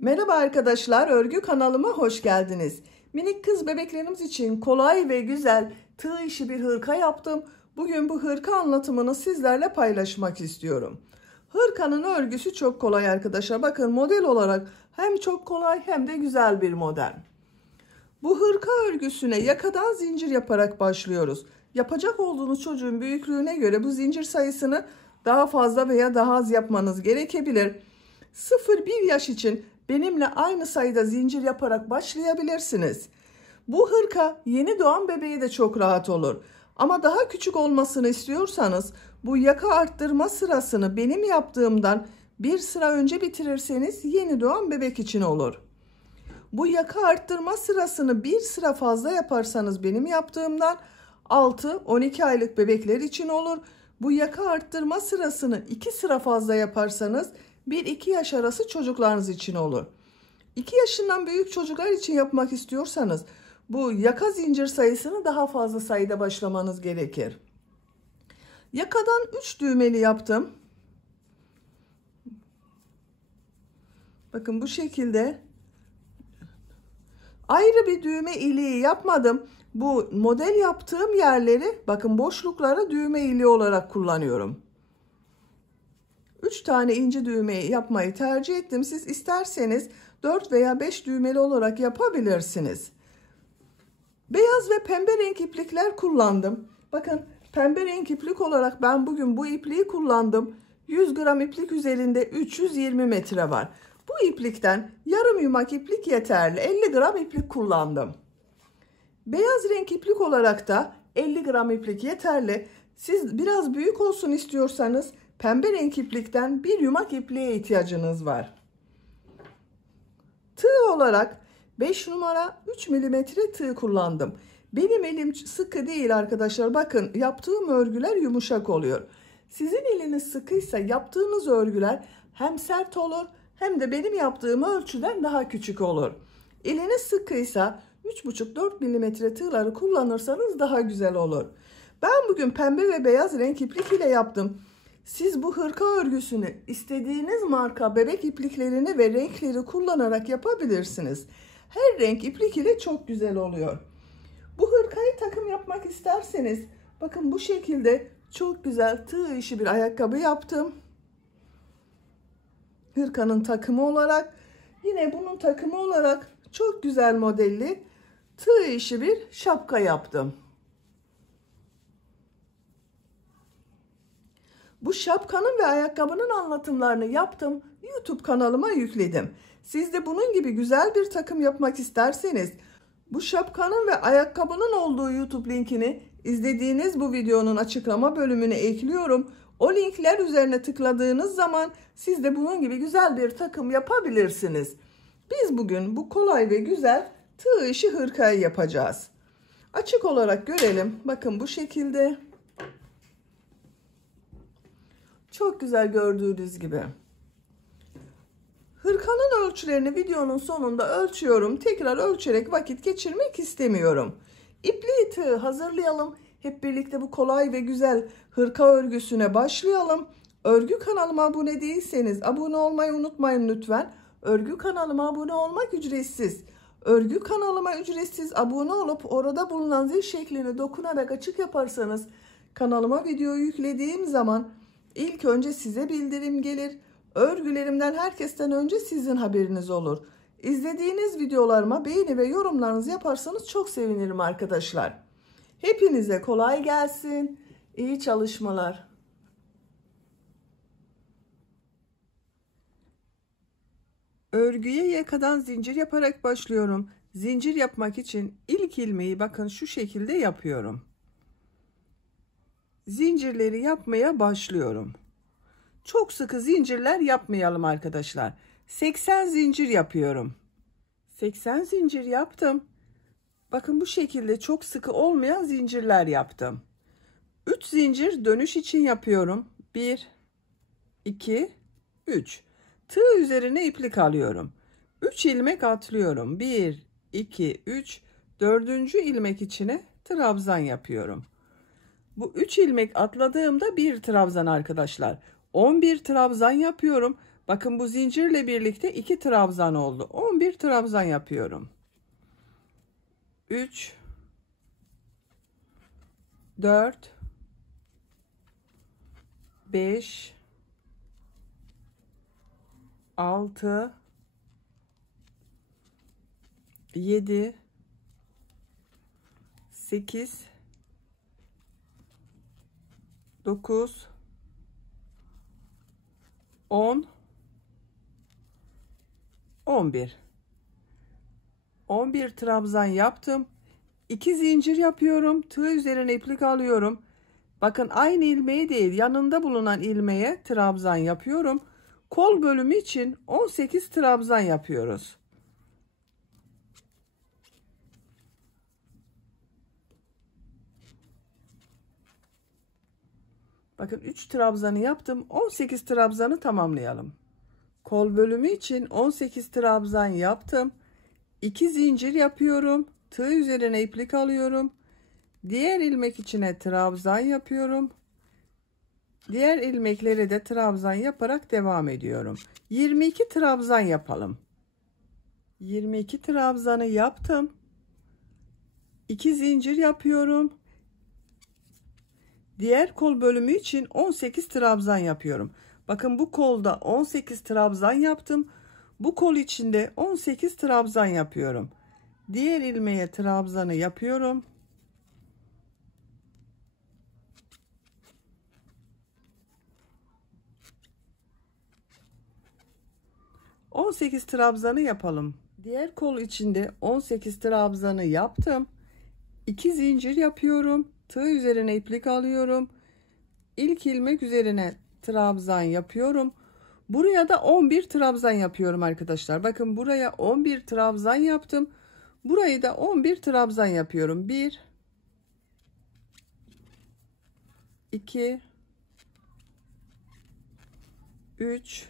Merhaba arkadaşlar, örgü kanalıma hoş geldiniz. Minik kız bebeklerimiz için kolay ve güzel tığ işi bir hırka yaptım. Bugün bu hırka anlatımını sizlerle paylaşmak istiyorum. Hırkanın örgüsü çok kolay arkadaşlar. Bakın model olarak hem çok kolay hem de güzel bir model. Bu hırka örgüsüne yakadan zincir yaparak başlıyoruz. Yapacak olduğunuz çocuğun büyüklüğüne göre bu zincir sayısını daha fazla veya daha az yapmanız gerekebilir. 0-1 yaş için benimle aynı sayıda zincir yaparak başlayabilirsiniz. Bu hırka yeni doğan bebeğe de çok rahat olur. Ama daha küçük olmasını istiyorsanız bu yaka arttırma sırasını benim yaptığımdan bir sıra önce bitirirseniz yeni doğan bebek için olur. Bu yaka arttırma sırasını bir sıra fazla yaparsanız benim yaptığımdan 6-12 aylık bebekler için olur. Bu yaka arttırma sırasını 2 sıra fazla yaparsanız 1-2 yaş arası çocuklarınız için olur. 2 yaşından büyük çocuklar için yapmak istiyorsanız bu yaka zincir sayısını daha fazla sayıda başlamanız gerekir. Yakadan 3 düğmeli yaptım. Bakın bu şekilde. Ayrı bir düğme iliği yapmadım. Bu model yaptığım yerleri bakın boşluklara düğme iliği olarak kullanıyorum. 3 tane ince düğmeyi yapmayı tercih ettim. Siz isterseniz 4 veya 5 düğmeli olarak yapabilirsiniz. Beyaz ve pembe renk iplikler kullandım. Bakın pembe renk iplik olarak ben bugün bu ipliği kullandım. 100 gram iplik üzerinde 320 metre var. Bu iplikten yarım yumak iplik yeterli. 50 gram iplik kullandım. Beyaz renk iplik olarak da 50 gram iplik yeterli. Siz biraz büyük olsun istiyorsanız pembe renk iplikten bir yumak ipliğe ihtiyacınız var. Tığ olarak 5 numara 3 milimetre tığ kullandım. Benim elim sıkı değil arkadaşlar. Bakın yaptığım örgüler yumuşak oluyor. Sizin eliniz sıkıysa yaptığınız örgüler hem sert olur hem de benim yaptığım ölçüden daha küçük olur. Eliniz sıkıysa 3,5-4 milimetre tığları kullanırsanız daha güzel olur. Ben bugün pembe ve beyaz renk iplik ile yaptım. Siz bu hırka örgüsünü istediğiniz marka bebek ipliklerini ve renkleri kullanarak yapabilirsiniz. Her renk iplik ile çok güzel oluyor. Bu hırkayı takım yapmak isterseniz bakın bu şekilde çok güzel tığ işi bir ayakkabı yaptım. Hırkanın takımı olarak yine bunun takımı olarak çok güzel modelli tığ işi bir şapka yaptım. Bu şapkanın ve ayakkabının anlatımlarını yaptım. YouTube kanalıma yükledim. Siz de bunun gibi güzel bir takım yapmak isterseniz bu şapkanın ve ayakkabının olduğu YouTube linkini izlediğiniz bu videonun açıklama bölümüne ekliyorum. O linkler üzerine tıkladığınız zaman siz de bunun gibi güzel bir takım yapabilirsiniz. Biz bugün bu kolay ve güzel tığ işi hırkayı yapacağız. Açık olarak görelim. Bakın bu şekilde. Çok güzel gördüğünüz gibi. Hırkanın ölçülerini videonun sonunda ölçüyorum. Tekrar ölçerek vakit geçirmek istemiyorum. İpliği tığ hazırlayalım. Hep birlikte bu kolay ve güzel hırka örgüsüne başlayalım. Örgü kanalıma abone değilseniz abone olmayı unutmayın lütfen. Örgü kanalıma abone olmak ücretsiz. Örgü kanalıma ücretsiz abone olup orada bulunan zil şekline dokunarak açık yaparsanız kanalıma videoyu yüklediğim zaman İlk önce size bildirim gelir. Örgülerimden herkesten önce sizin haberiniz olur. İzlediğiniz videolarıma beğeni ve yorumlarınızı yaparsanız çok sevinirim arkadaşlar. Hepinize kolay gelsin. İyi çalışmalar. Örgüye yakadan zincir yaparak başlıyorum. Zincir yapmak için ilk ilmeği bakın şu şekilde yapıyorum. Zincirleri yapmaya başlıyorum. Çok sıkı zincirler yapmayalım arkadaşlar. 80 zincir yapıyorum. 80 zincir yaptım. Bakın bu şekilde çok sıkı olmayan zincirler yaptım. 3 zincir dönüş için yapıyorum. 1 2 3. Tığ üzerine iplik alıyorum. 3 ilmek atlıyorum. 1 2 3. 4. ilmek içine trabzan yapıyorum. Bu 3 ilmek atladığımda bir trabzan arkadaşlar. 11 trabzan yapıyorum. Bakın bu zincirle birlikte 2 trabzan oldu. 11 trabzan yapıyorum. 3 4 5 6 7 8 9 10 11 11 trabzan yaptım. 2 zincir yapıyorum. Tığ üzerine iplik alıyorum. Bakın aynı ilmeği değil, yanında bulunan ilmeğe trabzan yapıyorum. Kol bölümü için 18 trabzan yapıyoruz. Bakın 3 trabzanı yaptım. 18 trabzanı tamamlayalım. Kol bölümü için 18 trabzan yaptım. 2 zincir yapıyorum. Tığ üzerine iplik alıyorum. Diğer ilmek içine trabzan yapıyorum. Diğer ilmekleri de trabzan yaparak devam ediyorum. 22 trabzan yapalım. 22 trabzanı yaptım. 2 zincir yapıyorum. Diğer kol bölümü için 18 trabzan yapıyorum. Bakın bu kolda 18 trabzan yaptım. Bu kol içinde 18 trabzan yapıyorum. Diğer ilmeğe trabzanı yapıyorum. 18 trabzanı yapalım. Diğer kol içinde 18 trabzanı yaptım. 2 zincir yapıyorum. Tığ üzerine iplik alıyorum. İlk ilmek üzerine trabzan yapıyorum. Buraya da 11 trabzan yapıyorum arkadaşlar. Bakın buraya 11 trabzan yaptım. Burayı da 11 trabzan yapıyorum. 1 2 3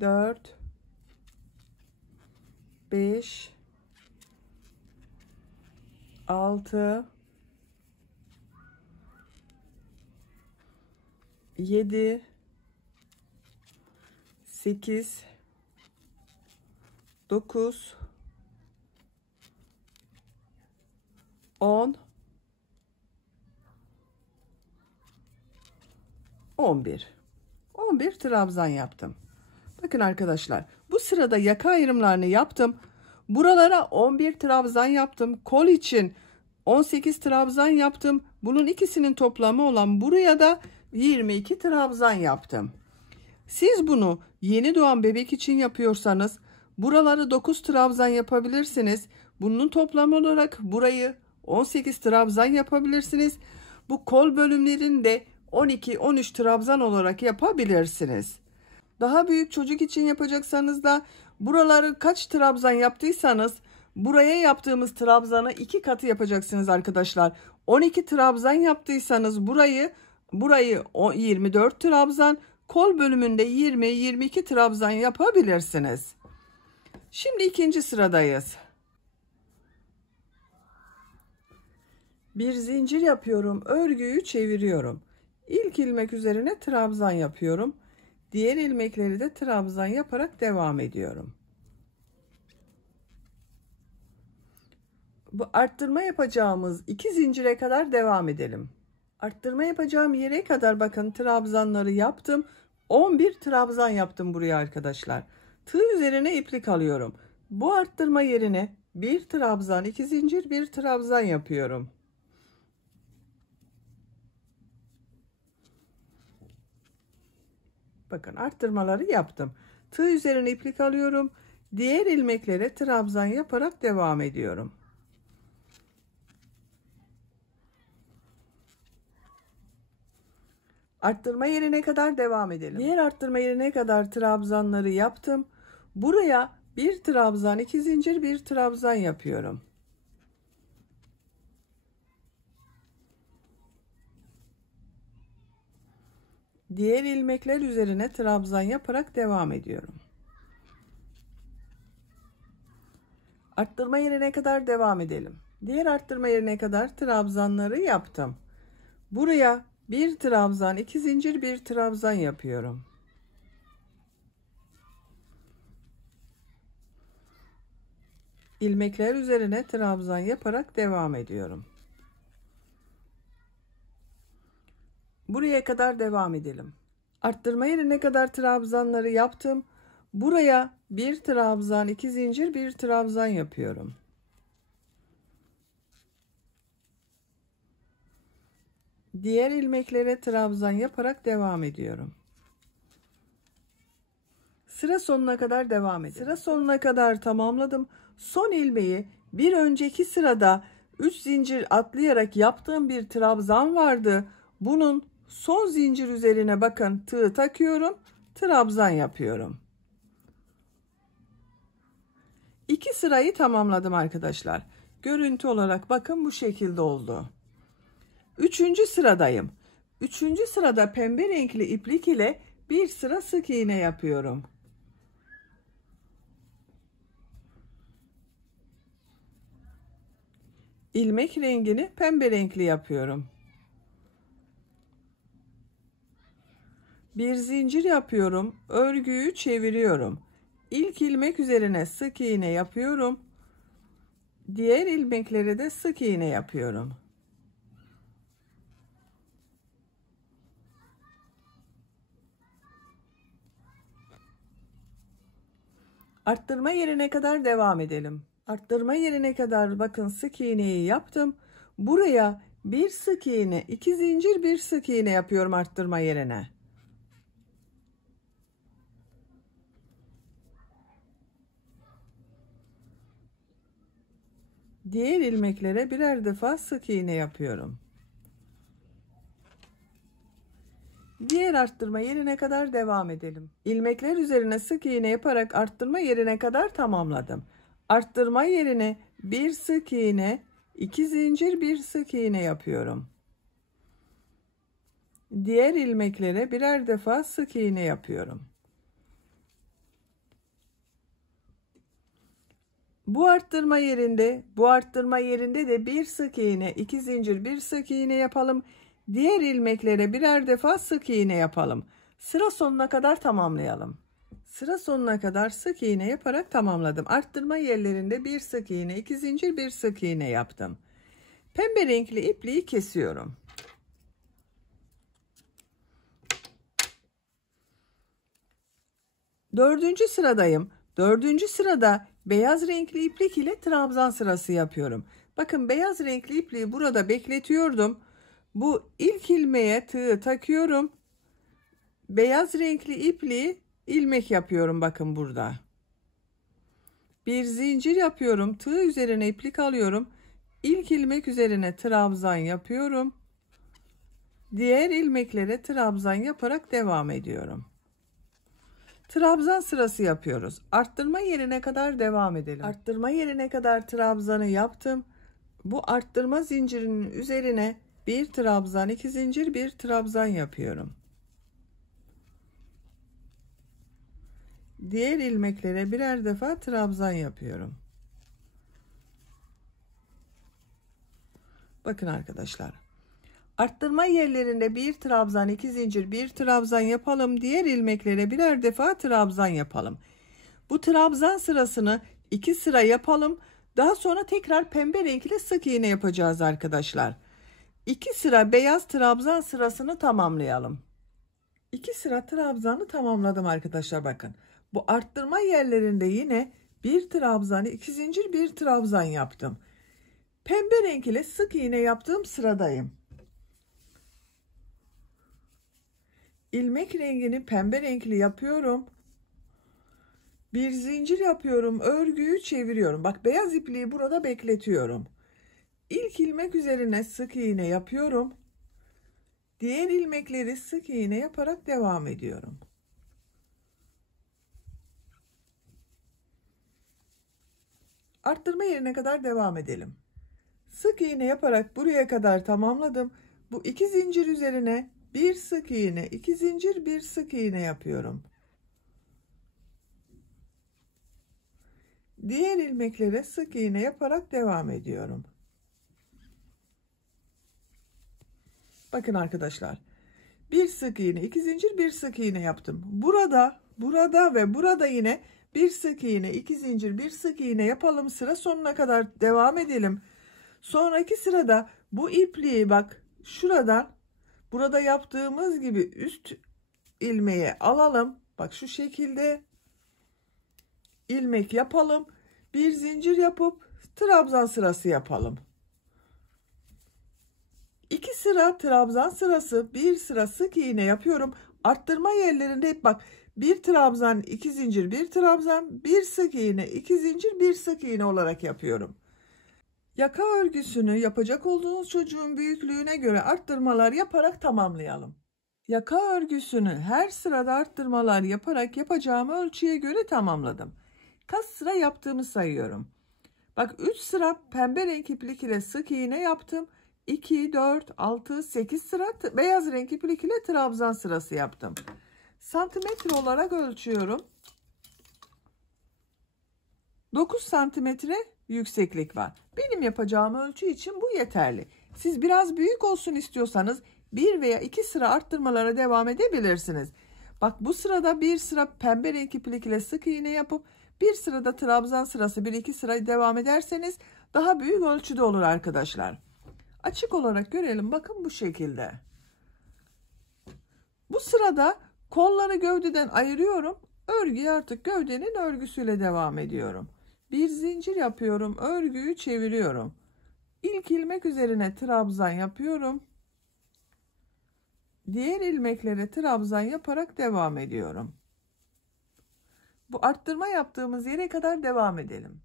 4 5 6 7 8 9 10 11 trabzan yaptım. Bakın arkadaşlar, bu sırada yaka ayrımlarını yaptım. Buralara 11 trabzan yaptım. Kol için 18 trabzan yaptım. Bunun ikisinin toplamı olan buraya da 22 trabzan yaptım. Siz bunu yeni doğan bebek için yapıyorsanız buraları 9 trabzan yapabilirsiniz. Bunun toplamı olarak burayı 18 trabzan yapabilirsiniz. Bu kol bölümlerini de 12-13 trabzan olarak yapabilirsiniz. Daha büyük çocuk için yapacaksanız da buraları kaç trabzan yaptıysanız buraya yaptığımız trabzanı 2 katı yapacaksınız arkadaşlar. 12 trabzan yaptıysanız burayı 24 trabzan, kol bölümünde 20-22 trabzan yapabilirsiniz. Şimdi ikinci sıradayız. Bir zincir yapıyorum, örgüyü çeviriyorum. İlk ilmek üzerine trabzan yapıyorum. Diğer ilmekleri de trabzan yaparak devam ediyorum. Bu arttırma yapacağımız 2 zincire kadar devam edelim. Arttırma yapacağım yere kadar bakın trabzanları yaptım. 11 trabzan yaptım buraya arkadaşlar. Tığ üzerine iplik alıyorum. Bu arttırma yerine bir trabzan, 2 zincir, bir trabzan yapıyorum. Bakın arttırmaları yaptım. Tığ üzerine iplik alıyorum. Diğer ilmeklere trabzan yaparak devam ediyorum. Arttırma yerine kadar devam edelim. Diğer arttırma yerine kadar trabzanları yaptım. Buraya bir trabzan, 2 zincir, bir trabzan yapıyorum. Diğer ilmekler üzerine trabzan yaparak devam ediyorum. Arttırma yerine kadar devam edelim. Diğer arttırma yerine kadar trabzanları yaptım. Buraya Bir trabzan, 2 zincir, bir trabzan yapıyorum. İlmekler üzerine trabzan yaparak devam ediyorum. Buraya kadar devam edelim. Arttırma yerine kadar trabzanları yaptım. Buraya bir trabzan, 2 zincir, bir trabzan yapıyorum. Diğer ilmeklere trabzan yaparak devam ediyorum. Sıra sonuna kadar devam edelim. Sıra sonuna kadar tamamladım. Son ilmeği bir önceki sırada 3 zincir atlayarak yaptığım bir trabzan vardı. Bunun son zincir üzerine bakın tığ takıyorum, trabzan yapıyorum. 2 sırayı tamamladım arkadaşlar. Görüntü olarak bakın bu şekilde oldu. 3. sıradayım. 3. sırada pembe renkli iplik ile bir sıra sık iğne yapıyorum. İlmek rengini pembe renkli yapıyorum. Bir zincir yapıyorum. Örgüyü çeviriyorum. İlk ilmek üzerine sık iğne yapıyorum. Diğer ilmeklere de sık iğne yapıyorum. Arttırma yerine kadar devam edelim. Arttırma yerine kadar bakın sık iğneyi yaptım. Buraya bir sık iğne, 2 zincir, bir sık iğne yapıyorum arttırma yerine. Diğer ilmeklere birer defa sık iğne yapıyorum. Diğer arttırma yerine kadar devam edelim. İlmekler üzerine sık iğne yaparak arttırma yerine kadar tamamladım. Arttırma yerine bir sık iğne, 2 zincir, bir sık iğne yapıyorum. Diğer ilmeklere birer defa sık iğne yapıyorum. Bu arttırma yerinde de bir sık iğne, 2 zincir, bir sık iğne yapalım. Diğer ilmeklere birer defa sık iğne yapalım. Sıra sonuna kadar tamamlayalım. Sıra sonuna kadar sık iğne yaparak tamamladım. Arttırma yerlerinde bir sık iğne, 2 zincir, bir sık iğne yaptım. Pembe renkli ipliği kesiyorum. Dördüncü sıradayım. 4. sırada beyaz renkli iplik ile trabzan sırası yapıyorum. Bakın beyaz renkli ipliği burada bekletiyordum. Bu ilk ilmeğe tığı takıyorum. Beyaz renkli ipliği ilmek yapıyorum bakın burada. Bir zincir yapıyorum. Tığ üzerine iplik alıyorum. İlk ilmek üzerine trabzan yapıyorum. Diğer ilmeklere trabzan yaparak devam ediyorum. Trabzan sırası yapıyoruz. Arttırma yerine kadar devam edelim. Arttırma yerine kadar trabzanı yaptım. Bu arttırma zincirinin üzerine bir trabzan, 2 zincir, bir trabzan yapıyorum. Diğer ilmeklere birer defa trabzan yapıyorum. Bakın arkadaşlar. Arttırma yerlerinde bir trabzan, 2 zincir, bir trabzan yapalım. Diğer ilmeklere birer defa trabzan yapalım. Bu trabzan sırasını 2 sıra yapalım. Daha sonra tekrar pembe renkli sık iğne yapacağız arkadaşlar. 2 sıra beyaz trabzan sırasını tamamlayalım. 2 sıra trabzanı tamamladım arkadaşlar bakın. Bu arttırma yerlerinde yine bir trabzan, 2 zincir, bir trabzan yaptım. Pembe renk ile sık iğne yaptığım sıradayım. İlmek rengini pembe renkli yapıyorum. Bir zincir yapıyorum, örgüyü çeviriyorum. Bak beyaz ipliği burada bekletiyorum. İlk ilmek üzerine sık iğne yapıyorum. Diğer ilmekleri sık iğne yaparak devam ediyorum. Arttırma yerine kadar devam edelim. Sık iğne yaparak buraya kadar tamamladım. Bu 2 zincir üzerine bir sık iğne, 2 zincir, bir sık iğne yapıyorum. Diğer ilmeklere sık iğne yaparak devam ediyorum. Bakın arkadaşlar. Bir sık iğne, 2 zincir, bir sık iğne yaptım. Burada ve burada yine bir sık iğne, 2 zincir, bir sık iğne yapalım. Sıra sonuna kadar devam edelim. Sonraki sırada bu ipliği bak şuradan, burada yaptığımız gibi üst ilmeğe alalım. Bak şu şekilde ilmek yapalım. Bir zincir yapıp trabzan sırası yapalım. 2 sıra trabzan sırası, bir sıra sık iğne yapıyorum. Arttırma yerlerinde hep bak, bir trabzan, 2 zincir, bir trabzan, bir sık iğne, 2 zincir, bir sık iğne olarak yapıyorum. Yaka örgüsünü yapacak olduğunuz çocuğun büyüklüğüne göre arttırmalar yaparak tamamlayalım. Yaka örgüsünü her sırada arttırmalar yaparak yapacağım ölçüye göre tamamladım. Kaç sıra yaptığımı sayıyorum. Bak 3 sıra pembe renk iplik ile sık iğne yaptım. 2, 4, 6, 8 sıra beyaz renk iplik ile trabzan sırası yaptım. Santimetre olarak ölçüyorum. 9 santimetre yükseklik var. Benim yapacağım ölçü için bu yeterli. Siz biraz büyük olsun istiyorsanız 1 veya 2 sıra arttırmalara devam edebilirsiniz. Bak bu sırada bir sıra pembe renk iplik ile sık iğne yapıp bir sırada trabzan sırası 1-2 sıra devam ederseniz daha büyük ölçüde olur arkadaşlar. Açık olarak görelim. Bakın bu şekilde. Bu sırada kolları gövdeden ayırıyorum. Örgüye artık gövdenin örgüsüyle devam ediyorum. Bir zincir yapıyorum. Örgüyü çeviriyorum. İlk ilmek üzerine trabzan yapıyorum. Diğer ilmeklere trabzan yaparak devam ediyorum. Bu arttırma yaptığımız yere kadar devam edelim.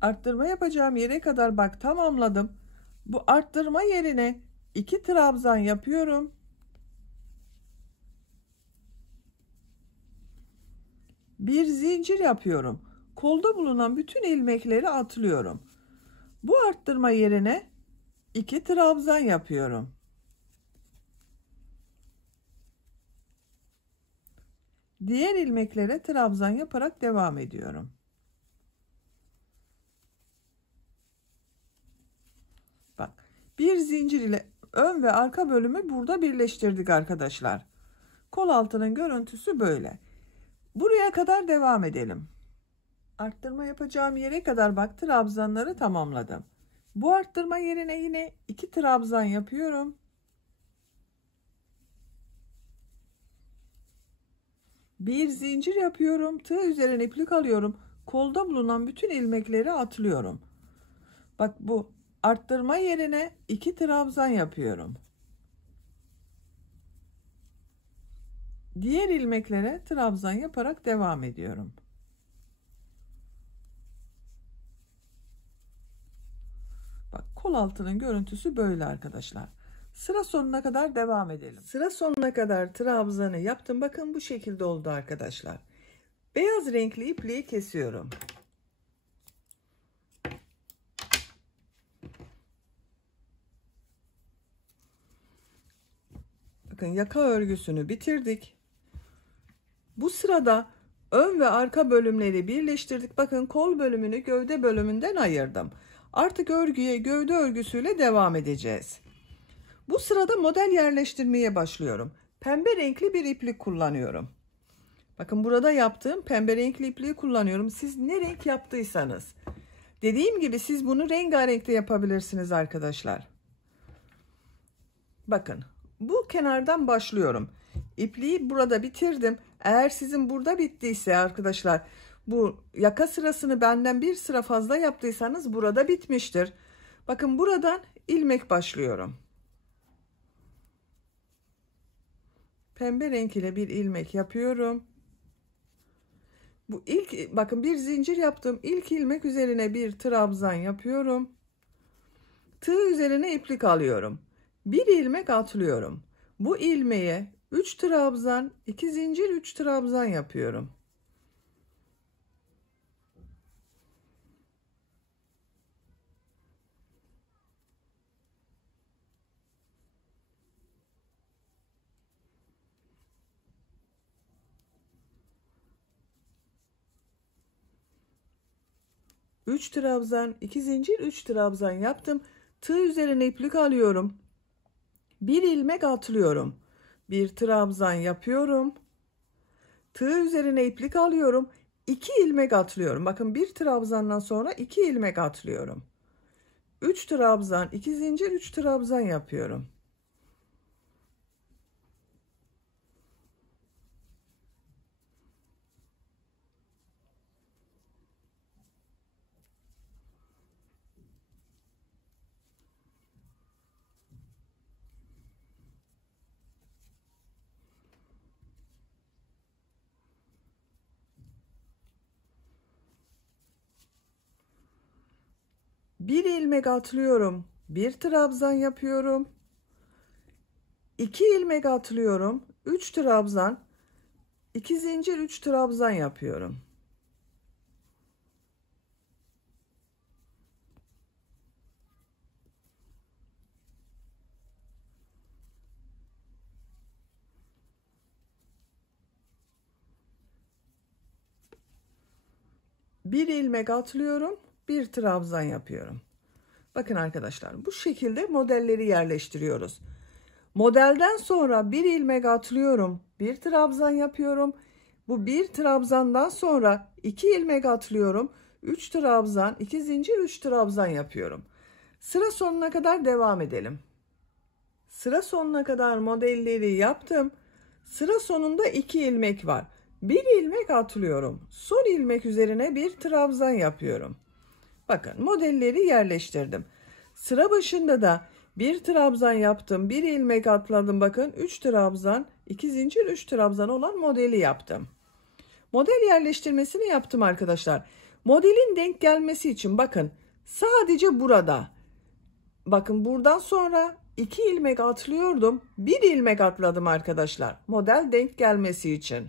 Arttırma yapacağım yere kadar bak tamamladım. Bu arttırma yerine 2 trabzan yapıyorum. Bir zincir yapıyorum. Kolda bulunan bütün ilmekleri atlıyorum. Bu arttırma yerine 2 trabzan yapıyorum. Diğer ilmeklere trabzan yaparak devam ediyorum. Bak, bir zincir ile ön ve arka bölümü burada birleştirdik arkadaşlar. Kol altının görüntüsü böyle. Buraya kadar devam edelim. Arttırma yapacağım yere kadar bak trabzanları tamamladım. Bu arttırma yerine yine 2 trabzan yapıyorum. Bir zincir yapıyorum. Tığ üzerine iplik alıyorum. Kolda bulunan bütün ilmekleri atlıyorum. Bak bu arttırma yerine 2 trabzan yapıyorum. Diğer ilmeklere trabzan yaparak devam ediyorum. Bak kol altının görüntüsü böyle arkadaşlar. Sıra sonuna kadar devam edelim. Sıra sonuna kadar trabzanı yaptım. Bakın bu şekilde oldu arkadaşlar. Beyaz renkli ipliği kesiyorum. Bakın yaka örgüsünü bitirdik. Bu sırada ön ve arka bölümleri birleştirdik. Bakın kol bölümünü gövde bölümünden ayırdım. Artık örgüye gövde örgüsüyle devam edeceğiz. Bu sırada model yerleştirmeye başlıyorum. Pembe renkli bir iplik kullanıyorum. Bakın burada yaptığım pembe renkli ipliği kullanıyorum. Siz ne renk yaptıysanız. Dediğim gibi siz bunu rengarenkte yapabilirsiniz arkadaşlar. Bakın bu kenardan başlıyorum. İpliği burada bitirdim. Eğer sizin burada bittiyse arkadaşlar, bu yaka sırasını benden bir sıra fazla yaptıysanız burada bitmiştir. Bakın buradan ilmek başlıyorum. Pembe renk ile bir ilmek yapıyorum. Bu ilk bakın bir zincir yaptım. İlk ilmek üzerine bir trabzan yapıyorum. Tığ üzerine iplik alıyorum. Bir ilmek atlıyorum. Bu ilmeğe 3 trabzan, 2 zincir, 3 trabzan yapıyorum. Üç trabzan, 2 zincir, 3 trabzan yaptım. Tığ üzerine iplik alıyorum. Bir ilmek atlıyorum. Bir trabzan yapıyorum. Tığ üzerine iplik alıyorum. 2 ilmek atlıyorum. Bakın bir trabzandan sonra 2 ilmek atlıyorum. 3 trabzan, 2 zincir, 3 trabzan yapıyorum. Bir ilmek atlıyorum. Bir trabzan yapıyorum. 2 ilmek atlıyorum. 3 trabzan, 2 zincir, 3 trabzan yapıyorum. Bir ilmek atlıyorum. Bir trabzan yapıyorum. Bakın arkadaşlar, bu şekilde modelleri yerleştiriyoruz. Modelden sonra bir ilmek atlıyorum. Bir trabzan yapıyorum. Bu bir trabzandan sonra 2 ilmek atlıyorum. 3 trabzan, 2 zincir, 3 trabzan yapıyorum. Sıra sonuna kadar devam edelim. Sıra sonuna kadar modelleri yaptım. Sıra sonunda 2 ilmek var. Bir ilmek atlıyorum. Son ilmek üzerine bir trabzan yapıyorum. Bakın modelleri yerleştirdim. Sıra başında da bir trabzan yaptım. Bir ilmek atladım. Bakın 3 trabzan, 2 zincir, 3 trabzan olan modeli yaptım. Model yerleştirmesini yaptım arkadaşlar. Modelin denk gelmesi için bakın sadece burada. Bakın buradan sonra 2 ilmek atlıyordum. Bir ilmek atladım arkadaşlar. Model denk gelmesi için.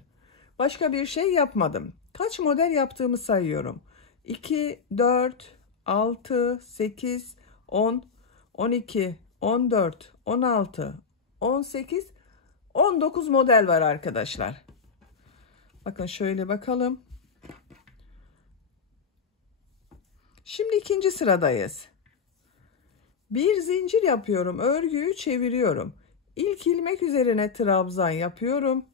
Başka bir şey yapmadım. Kaç model yaptığımı sayıyorum. 2, 4, 6, 8, 10, 12, 14, 16, 18, 19 model var arkadaşlar. Bakın şöyle bakalım. Şimdi ikinci sıradayız. Bir zincir yapıyorum. Örgüyü çeviriyorum. İlk ilmek üzerine trabzan yapıyorum.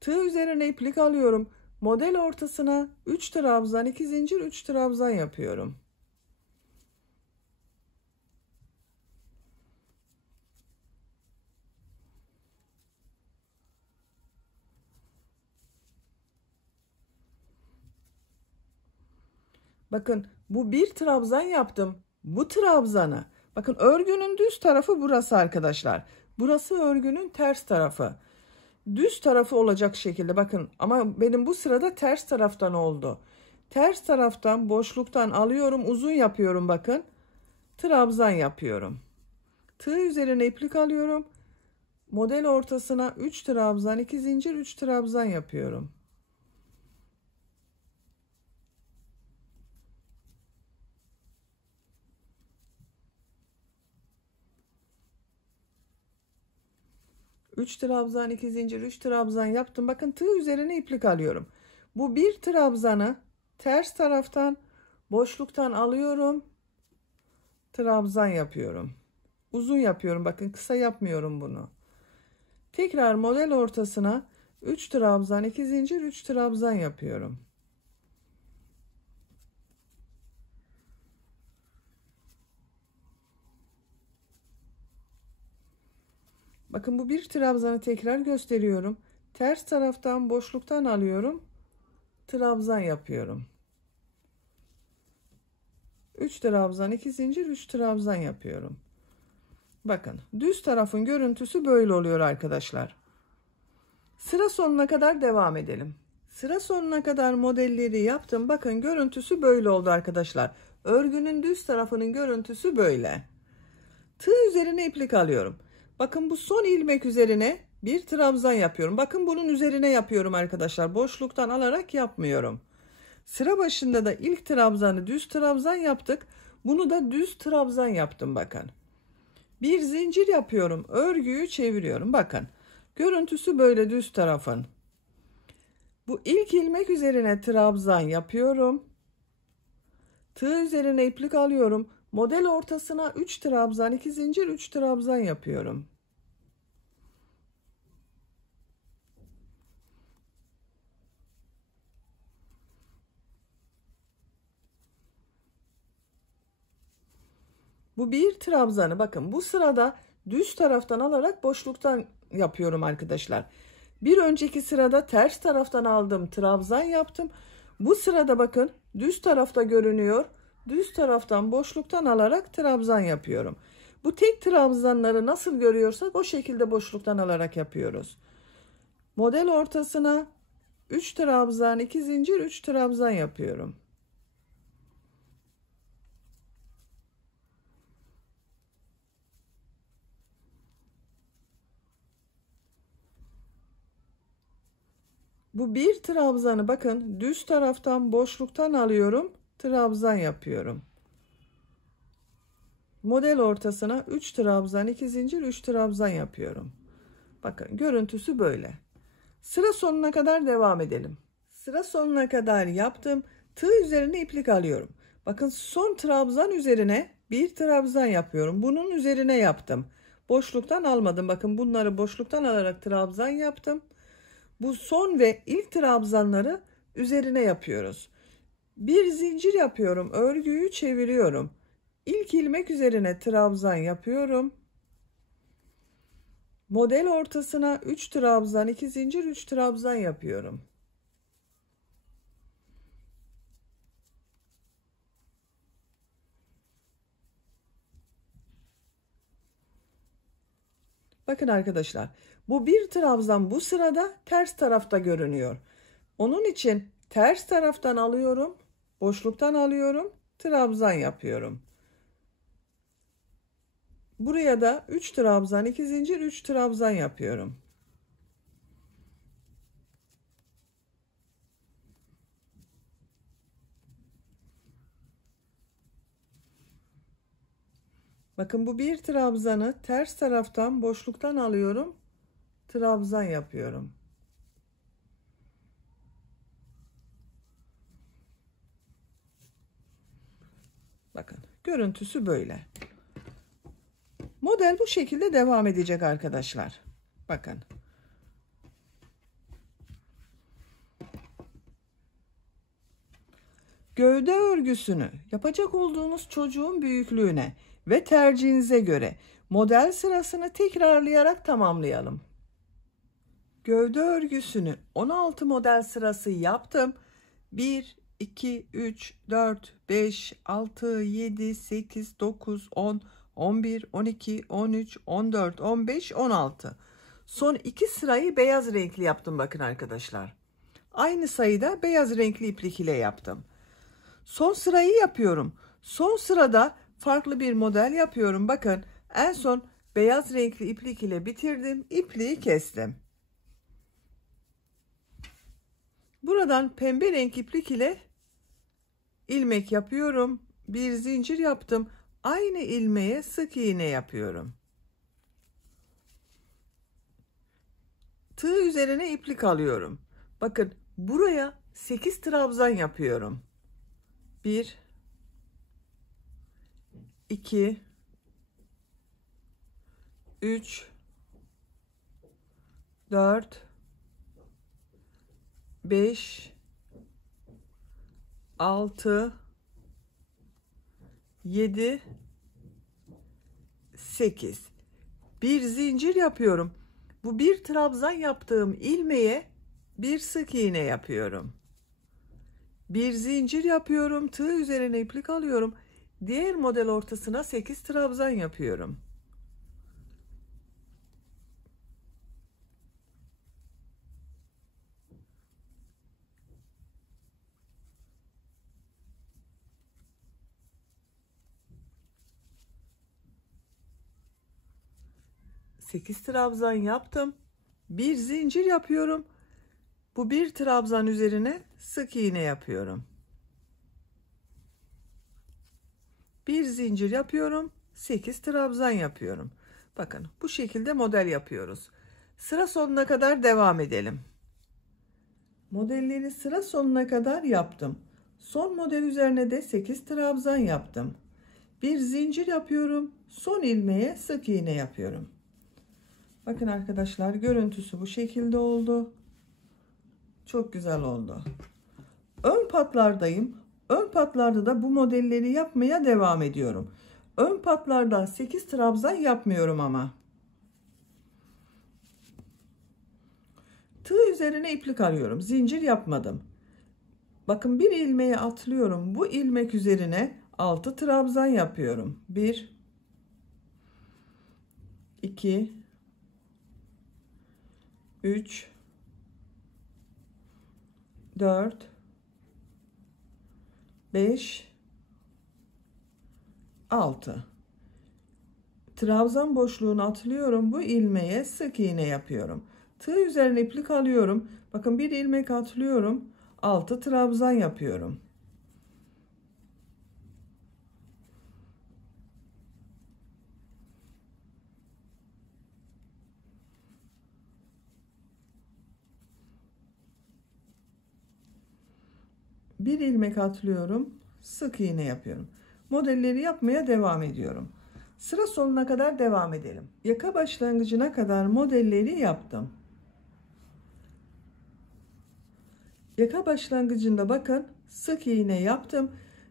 Tığ üzerine iplik alıyorum. Model ortasına 3 trabzan, 2 zincir, 3 trabzan yapıyorum. Bakın bu bir trabzan yaptım. Bu trabzanı. Bakın örgünün düz tarafı burası arkadaşlar. Burası örgünün ters tarafı. Düz tarafı olacak şekilde bakın ama benim bu sırada ters taraftan oldu. Ters taraftan boşluktan alıyorum, uzun yapıyorum bakın. Trabzan yapıyorum. Tığ üzerine iplik alıyorum. Model ortasına 3 trabzan, 2 zincir, 3 trabzan yapıyorum. Üç trabzan, 2 zincir, 3 trabzan yaptım. Bakın tığ üzerine iplik alıyorum. Bu bir trabzanı ters taraftan boşluktan alıyorum. Trabzan yapıyorum. Uzun yapıyorum. Bakın kısa yapmıyorum bunu. Tekrar model ortasına 3 trabzan, 2 zincir, 3 trabzan yapıyorum. Bakın bu bir trabzanı tekrar gösteriyorum. Ters taraftan boşluktan alıyorum. Trabzan yapıyorum. 3 trabzan, 2 zincir, 3 trabzan yapıyorum. Bakın düz tarafın görüntüsü böyle oluyor arkadaşlar. Sıra sonuna kadar devam edelim. Sıra sonuna kadar modelleri yaptım. Bakın görüntüsü böyle oldu arkadaşlar. Örgünün düz tarafının görüntüsü böyle. Tığ üzerine iplik alıyorum. Bakın bu son ilmek üzerine bir trabzan yapıyorum. Bakın bunun üzerine yapıyorum arkadaşlar. Boşluktan alarak yapmıyorum. Sıra başında da ilk trabzanı düz trabzan yaptık. Bunu da düz trabzan yaptım bakın. Bir zincir yapıyorum. Örgüyü çeviriyorum. Bakın. Görüntüsü böyle düz tarafın. Bu ilk ilmek üzerine trabzan yapıyorum. Tığ üzerine iplik alıyorum. Model ortasına 3 trabzan, 2 zincir, 3 trabzan yapıyorum. Bu bir trabzanı bakın bu sırada düz taraftan alarak boşluktan yapıyorum arkadaşlar. Bir önceki sırada ters taraftan aldım, trabzan yaptım. Bu sırada bakın düz tarafta görünüyor. Düz taraftan boşluktan alarak trabzan yapıyorum. Bu tek trabzanları nasıl görüyorsak o şekilde boşluktan alarak yapıyoruz. Model ortasına 3 trabzan, 2 zincir, 3 trabzan yapıyorum. Bu bir trabzanı bakın düz taraftan boşluktan alıyorum, trabzan yapıyorum. Model ortasına 3 trabzan, 2 zincir, 3 trabzan yapıyorum. Bakın görüntüsü böyle. Sıra sonuna kadar devam edelim. Sıra sonuna kadar yaptım. Tığ üzerine iplik alıyorum. Bakın son trabzan üzerine bir trabzan yapıyorum. Bunun üzerine yaptım. Boşluktan almadım. Bakın bunları boşluktan alarak trabzan yaptım. Bu son ve ilk trabzanları üzerine yapıyoruz. Bir zincir yapıyorum. Örgüyü çeviriyorum. İlk ilmek üzerine trabzan yapıyorum. Model ortasına 3 trabzan, 2 zincir, 3 trabzan yapıyorum. Bakın arkadaşlar, bu bir trabzan bu sırada ters tarafta görünüyor. Onun için ters taraftan alıyorum, boşluktan alıyorum, trabzan yapıyorum. Buraya da 3 trabzan, 2 zincir, 3 trabzan yapıyorum. Bakın bu bir trabzanı ters taraftan boşluktan alıyorum, trabzan yapıyorum. Bakın görüntüsü böyle. Model bu şekilde devam edecek arkadaşlar. Bakın. Gövde örgüsünü yapacak olduğunuz çocuğun büyüklüğüne ve tercihinize göre model sırasını tekrarlayarak tamamlayalım. Gövde örgüsünü 16 model sırası yaptım. 1, 2, 3, 4, 5, 6, 7, 8, 9, 10, 11, 12, 13, 14, 15, 16. Son 2 sırayı beyaz renkli yaptım bakın arkadaşlar. Aynı sayıda beyaz renkli iplik ile yaptım. Son sırayı yapıyorum. Son sırada farklı bir model yapıyorum. Bakın en son beyaz renkli iplik ile bitirdim. İpliği kestim. Buradan pembe renk iplik ile ilmek yapıyorum. Bir zincir yaptım. Aynı ilmeğe sık iğne yapıyorum. Tığ üzerine iplik alıyorum. Bakın buraya 8 trabzan yapıyorum. 1 2 3 4 5 6 7 8 bir zincir yapıyorum. Bu bir trabzan yaptığım ilmeğe bir sık iğne yapıyorum. Bir zincir yapıyorum. Tığ üzerine iplik alıyorum. Diğer model ortasına 8 trabzan yapıyorum. Sekiz trabzan yaptım. Bir zincir yapıyorum. Bu bir trabzan üzerine sık iğne yapıyorum. Bir zincir yapıyorum. 8 trabzan yapıyorum. Bakın bu şekilde model yapıyoruz. Sıra sonuna kadar devam edelim. Modelleri sıra sonuna kadar yaptım. Son model üzerine de 8 trabzan yaptım. Bir zincir yapıyorum. Son ilmeğe sık iğne yapıyorum. Bakın arkadaşlar, görüntüsü bu şekilde oldu. Çok güzel oldu. Ön patlardayım. Ön patlarda da bu modelleri yapmaya devam ediyorum. Ön patlarda 8 trabzan yapmıyorum ama. Tığ üzerine iplik arıyorum. Zincir yapmadım. Bakın bir ilmeği atlıyorum. Bu ilmek üzerine 6 trabzan yapıyorum. 1 2 3 4 5 6 trabzan boşluğunu atlıyorum. Bu ilmeğe sık iğne yapıyorum. Tığ üzerine iplik alıyorum. Bakın bir ilmek atlıyorum. 6 trabzan yapıyorum. Bir ilmek atlıyorum. Sık iğne yapıyorum. Modelleri yapmaya devam ediyorum. Sıra sonuna kadar devam edelim. Yaka başlangıcına kadar modelleri yaptım. Yaka başlangıcında bakın sık iğne yaptım.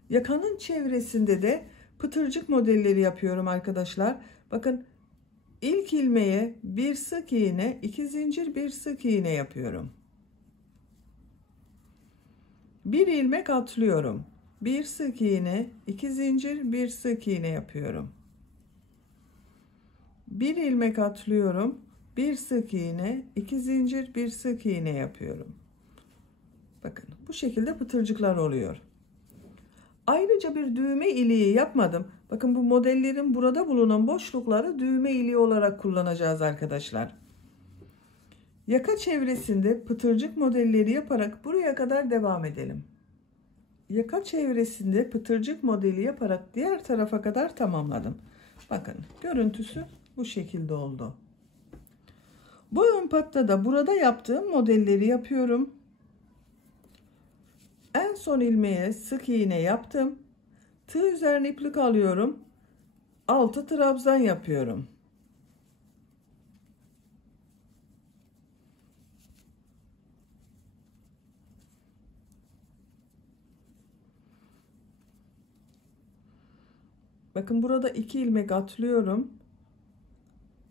Yakanın çevresinde de pıtırcık modelleri yapıyorum arkadaşlar. Bakın ilk ilmeğe bir sık iğne, 2 zincir, bir sık iğne yapıyorum. Bir ilmek atlıyorum. Bir sık iğne, 2 zincir, bir sık iğne yapıyorum. Bir ilmek atlıyorum. Bir sık iğne, 2 zincir, bir sık iğne yapıyorum. Bakın bu şekilde pıtırcıklar oluyor. Ayrıca bir düğme iliği yapmadım. Bakın bu modellerin burada bulunan boşlukları düğme iliği olarak kullanacağız arkadaşlar. Yaka çevresinde pıtırcık modelleri yaparak buraya kadar devam edelim. Yaka çevresinde pıtırcık modeli yaparak diğer tarafa kadar tamamladım. Bakın görüntüsü bu şekilde oldu. Bu ön patta da burada yaptığım modelleri yapıyorum. En son ilmeğe sık iğne yaptım. Tığ üzerine iplik alıyorum. 6 trabzan yapıyorum. Bakın burada 2 ilmek atlıyorum.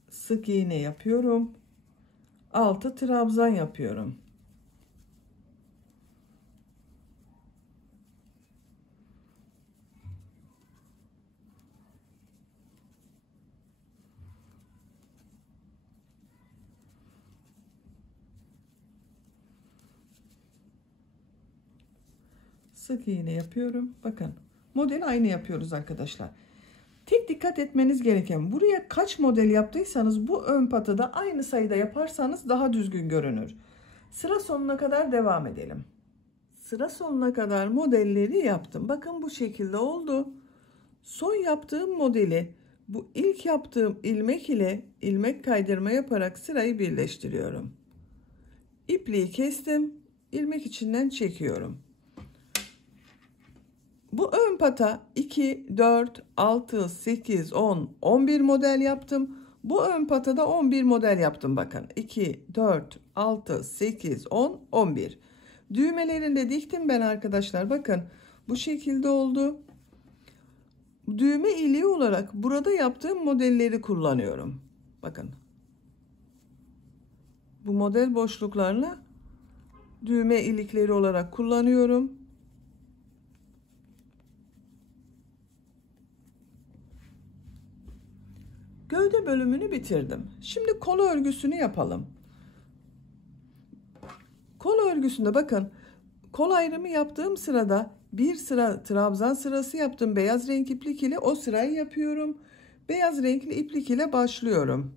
Sık iğne yapıyorum. 6 trabzan yapıyorum. Sık iğne yapıyorum. Bakın model aynı yapıyoruz arkadaşlar. Tek dikkat etmeniz gereken, buraya kaç model yaptıysanız bu ön patı da aynı sayıda yaparsanız daha düzgün görünür. Sıra sonuna kadar devam edelim. Sıra sonuna kadar modelleri yaptım. Bakın bu şekilde oldu. Son yaptığım modeli bu ilk yaptığım ilmek ile ilmek kaydırma yaparak sırayı birleştiriyorum. İpliği kestim. İlmek içinden çekiyorum. Bu ön pata 2, 4, 6, 8, 10, 11 model yaptım. Bu ön patada 11 model yaptım bakın. 2, 4, 6, 8, 10, 11. Düğmelerini de diktim ben arkadaşlar. Bakın bu şekilde oldu. Düğme iliği olarak burada yaptığım modelleri kullanıyorum. Bakın. Bu model boşluklarını düğme ilikleri olarak kullanıyorum. Gövde bölümünü bitirdim. Şimdi kol örgüsünü yapalım. Kol örgüsünde bakın kol ayrımı yaptığım sırada bir sıra trabzan sırası yaptım. Beyaz renk iplik ile o sırayı yapıyorum. Beyaz renkli iplik ile başlıyorum.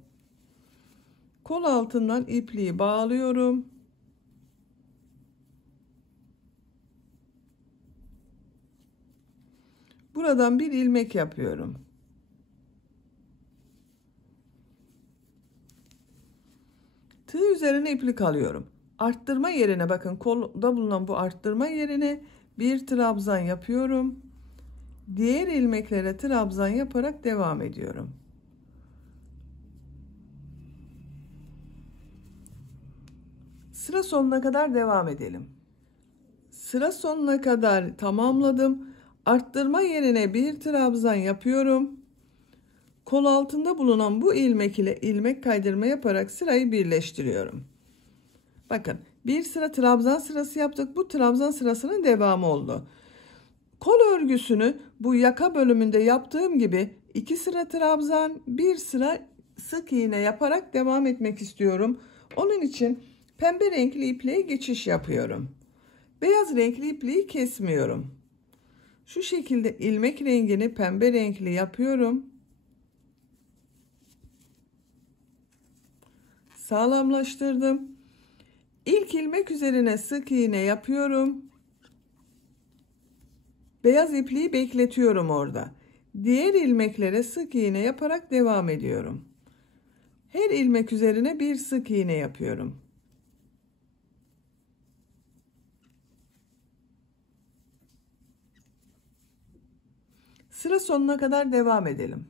Kol altından ipliği bağlıyorum. Buradan bir ilmek yapıyorum. Tığ üzerine iplik alıyorum. Arttırma yerine bakın kolda bulunan bu arttırma yerine bir trabzan yapıyorum. Diğer ilmeklere trabzan yaparak devam ediyorum. Sıra sonuna kadar devam edelim. Sıra sonuna kadar tamamladım. Arttırma yerine bir trabzan yapıyorum. Kol altında bulunan bu ilmek ile ilmek kaydırma yaparak sırayı birleştiriyorum. Bakın, bir sıra trabzan sırası yaptık. Bu trabzan sırasının devamı oldu. Kol örgüsünü bu yaka bölümünde yaptığım gibi 2 sıra trabzan, 1 sıra sık iğne yaparak devam etmek istiyorum. Onun için pembe renkli ipliğe geçiş yapıyorum. Beyaz renkli ipliği kesmiyorum. Şu şekilde ilmek rengini pembe renkli yapıyorum. Sağlamlaştırdım. İlk ilmek üzerine sık iğne yapıyorum. Beyaz ipliği bekletiyorum orada. Diğer ilmeklere sık iğne yaparak devam ediyorum. Her ilmek üzerine bir sık iğne yapıyorum. Sıra sonuna kadar devam edelim.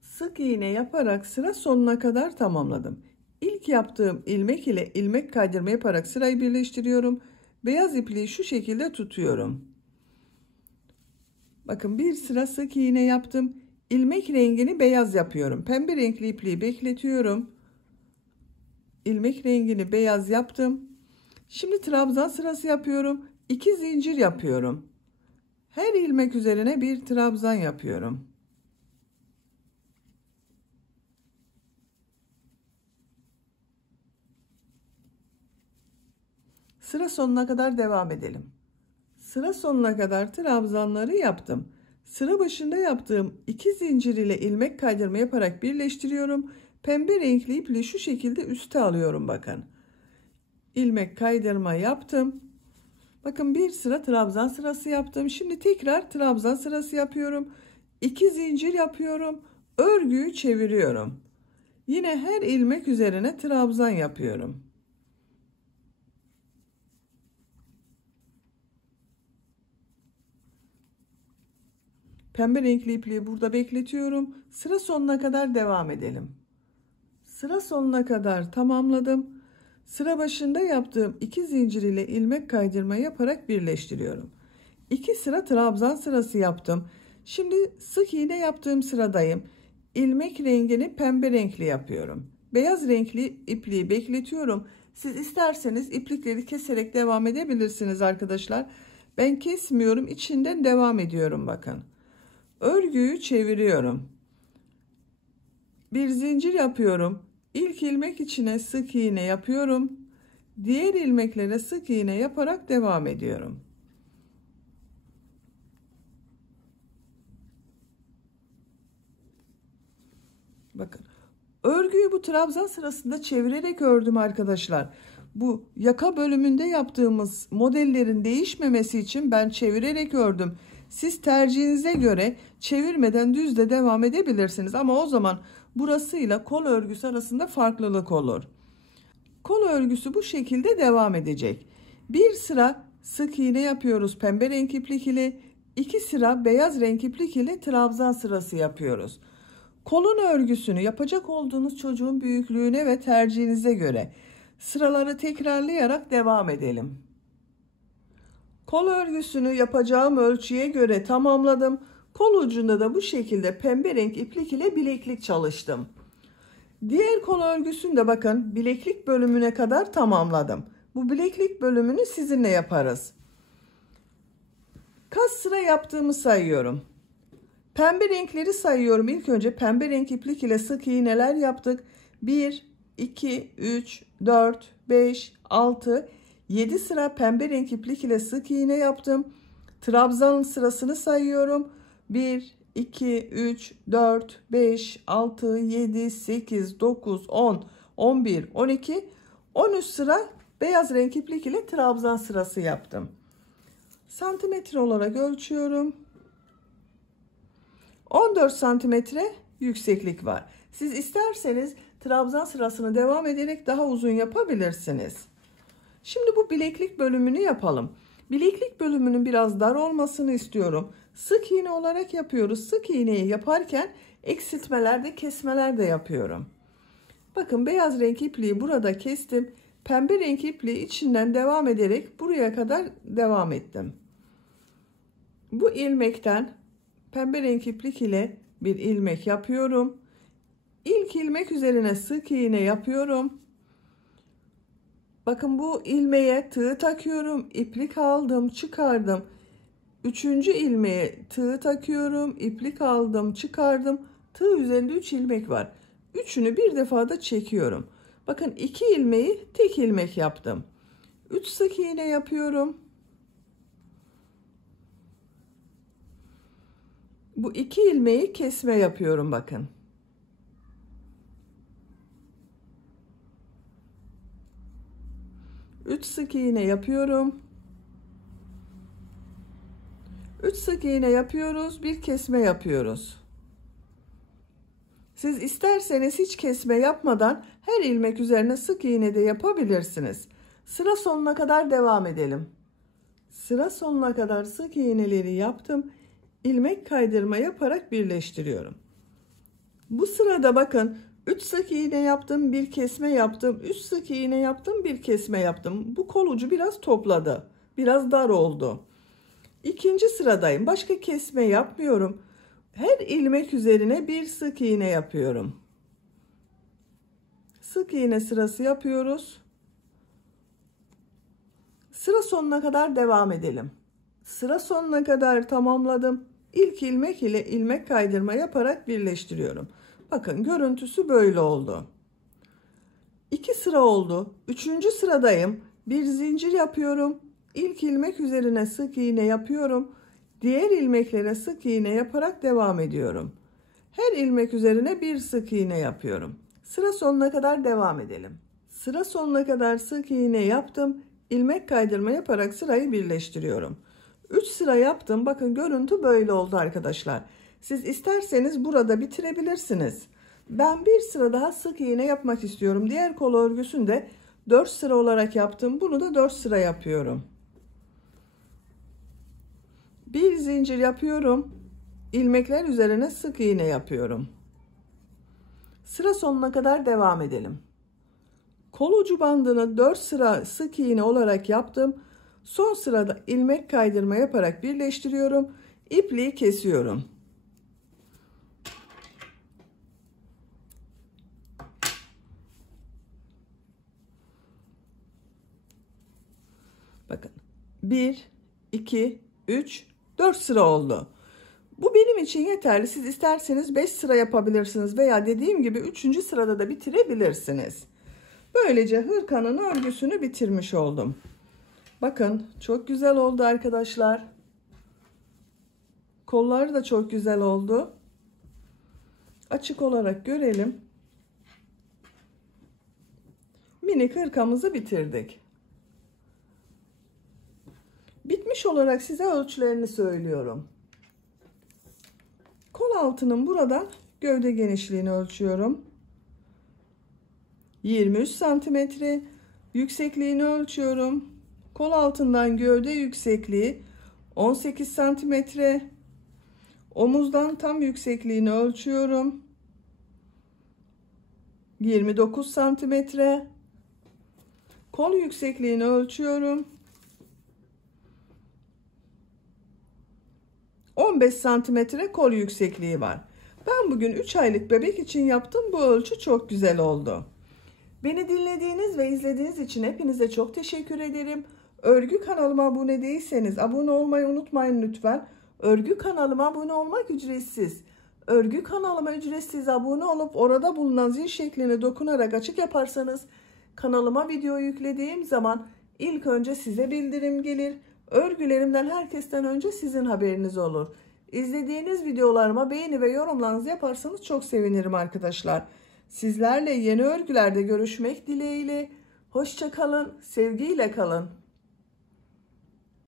Sık iğne yaparak sıra sonuna kadar tamamladım. İlk yaptığım ilmek ile ilmek kaydırma yaparak sırayı birleştiriyorum. Beyaz ipliği şu şekilde tutuyorum. Bakın, bir sıra sık iğne yaptım. İlmek rengini beyaz yapıyorum. Pembe renkli ipliği bekletiyorum. İlmek rengini beyaz yaptım. Şimdi trabzan sırası yapıyorum. 2 zincir yapıyorum. Her ilmek üzerine bir trabzan yapıyorum. Sıra sonuna kadar devam edelim. Sıra sonuna kadar trabzanları yaptım. Sıra başında yaptığım 2 zincir ile ilmek kaydırma yaparak birleştiriyorum. Pembe renkli ipliği şu şekilde üste alıyorum bakın. İlmek kaydırma yaptım. Bakın, bir sıra trabzan sırası yaptım. Şimdi tekrar trabzan sırası yapıyorum. 2 zincir yapıyorum. Örgüyü çeviriyorum. Yine her ilmek üzerine trabzan yapıyorum. Pembe renkli ipliği burada bekletiyorum. Sıra sonuna kadar devam edelim. Sıra sonuna kadar tamamladım. Sıra başında yaptığım 2 zincir ile ilmek kaydırma yaparak birleştiriyorum. 2 sıra trabzan sırası yaptım. Şimdi sık iğne yaptığım sıradayım. İlmek rengini pembe renkli yapıyorum. Beyaz renkli ipliği bekletiyorum. Siz isterseniz iplikleri keserek devam edebilirsiniz arkadaşlar. Ben kesmiyorum, içinden devam ediyorum bakın. Örgüyü çeviriyorum. Bir zincir yapıyorum. İlk ilmek içine sık iğne yapıyorum. Diğer ilmeklere sık iğne yaparak devam ediyorum. Bakın, örgüyü bu trabzan sırasında çevirerek ördüm arkadaşlar. Bu yaka bölümünde yaptığımız modellerin değişmemesi için ben çevirerek ördüm. Siz tercihinize göre çevirmeden düz de devam edebilirsiniz. Ama o zaman burasıyla kol örgüsü arasında farklılık olur. Kol örgüsü bu şekilde devam edecek. Bir sıra sık iğne yapıyoruz pembe renk iplik ile. 2 sıra beyaz renk iplik ile trabzan sırası yapıyoruz. Kolun örgüsünü yapacak olduğunuz çocuğun büyüklüğüne ve tercihinize göre sıraları tekrarlayarak devam edelim. Kol örgüsünü yapacağım ölçüye göre tamamladım. Kol ucunda da bu şekilde pembe renk iplik ile bileklik çalıştım. Diğer kol örgüsünü de bakın bileklik bölümüne kadar tamamladım. Bu bileklik bölümünü sizinle yaparız. Kaç sıra yaptığımı sayıyorum. Pembe renkleri sayıyorum. İlk önce pembe renk iplik ile sık iğneler yaptık. 1, 2, 3, 4, 5, 6, 7 sıra pembe renk iplik ile sık iğne yaptım. Trabzan sırasını sayıyorum. 1, 2, 3, 4, 5, 6, 7, 8, 9, 10, 11, 12, 13 sıra beyaz renk iplik ile trabzan sırası yaptım. Santimetre olarak ölçüyorum. 14 santimetre yükseklik var. Siz isterseniz trabzan sırasını devam ederek daha uzun yapabilirsiniz. Şimdi bu bileklik bölümünü yapalım. Bileklik bölümünün biraz dar olmasını istiyorum. Sık iğne olarak yapıyoruz. Sık iğneyi yaparken eksiltmeler de kesmeler de yapıyorum. Bakın beyaz renk ipliği burada kestim. Pembe renk ipliği içinden devam ederek buraya kadar devam ettim. Bu ilmekten pembe renk iplik ile bir ilmek yapıyorum. İlk ilmek üzerine sık iğne yapıyorum. Bakın bu ilmeğe tığ takıyorum. İplik aldım, çıkardım. Üçüncü ilmeğe tığ takıyorum. İplik aldım, çıkardım. Tığ üzerinde 3 ilmek var. Üçünü bir defada çekiyorum. Bakın 2 ilmeği tek ilmek yaptım. 3 sık iğne yapıyorum. Bu 2 ilmeği kesme yapıyorum bakın. Üç sık iğne yapıyorum. 3 sık iğne yapıyoruz, bir kesme yapıyoruz. Siz isterseniz hiç kesme yapmadan her ilmek üzerine sık iğne de yapabilirsiniz. Sıra sonuna kadar devam edelim. Sıra sonuna kadar sık iğneleri yaptım. İlmek kaydırma yaparak birleştiriyorum. Bu sırada bakın 3 sık iğne yaptım, bir kesme yaptım. 3 sık iğne yaptım, bir kesme yaptım. Bu kol ucu biraz topladı. Biraz dar oldu. İkinci sıradayım. Başka kesme yapmıyorum. Her ilmek üzerine bir sık iğne yapıyorum. Sık iğne sırası yapıyoruz. Sıra sonuna kadar devam edelim. Sıra sonuna kadar tamamladım. İlk ilmek ile ilmek kaydırma yaparak birleştiriyorum. Bakın görüntüsü böyle oldu. 2 sıra oldu. 3. sıradayım. Bir zincir yapıyorum. İlk ilmek üzerine sık iğne yapıyorum. Diğer ilmeklere sık iğne yaparak devam ediyorum. Her ilmek üzerine bir sık iğne yapıyorum. Sıra sonuna kadar devam edelim. Sıra sonuna kadar sık iğne yaptım. İlmek kaydırma yaparak sırayı birleştiriyorum. 3 sıra yaptım. Bakın görüntü böyle oldu arkadaşlar. Siz isterseniz burada bitirebilirsiniz. Ben bir sıra daha sık iğne yapmak istiyorum. Diğer kol örgüsünde 4 sıra olarak yaptım. Bunu da 4 sıra yapıyorum. Bir zincir yapıyorum. İlmekler üzerine sık iğne yapıyorum. Sıra sonuna kadar devam edelim. Kol ucu bandını 4 sıra sık iğne olarak yaptım. Son sırada ilmek kaydırma yaparak birleştiriyorum. İpliği kesiyorum. Bakın 1, 2, 3, 4 sıra oldu. Bu benim için yeterli. Siz isterseniz 5 sıra yapabilirsiniz veya dediğim gibi 3. sırada da bitirebilirsiniz. Böylece hırkanın örgüsünü bitirmiş oldum. Bakın çok güzel oldu arkadaşlar. Kolları da çok güzel oldu. Açık olarak görelim. Minik hırkamızı bitirdik. Bitmiş olarak size ölçülerini söylüyorum. Kol altının buradan gövde genişliğini ölçüyorum. 23 santimetre. Yüksekliğini ölçüyorum. Kol altından gövde yüksekliği 18 santimetre. Omuzdan tam yüksekliğini ölçüyorum. 29 santimetre. Kol yüksekliğini ölçüyorum. 15 santimetre kol yüksekliği var. Ben bugün 3 aylık bebek için yaptım. Bu ölçü çok güzel oldu. Beni dinlediğiniz ve izlediğiniz için hepinize çok teşekkür ederim. Örgü kanalıma abone değilseniz abone olmayı unutmayın lütfen. Örgü kanalıma abone olmak ücretsiz. Örgü kanalıma ücretsiz abone olup orada bulunan zil şekline dokunarak açık yaparsanız kanalıma video yüklediğim zaman ilk önce size bildirim gelir. Örgülerimden herkesten önce sizin haberiniz olur. İzlediğiniz videolarıma beğeni ve yorumlarınızı yaparsanız çok sevinirim arkadaşlar. Sizlerle yeni örgülerde görüşmek dileğiyle. Hoşça kalın, sevgiyle kalın.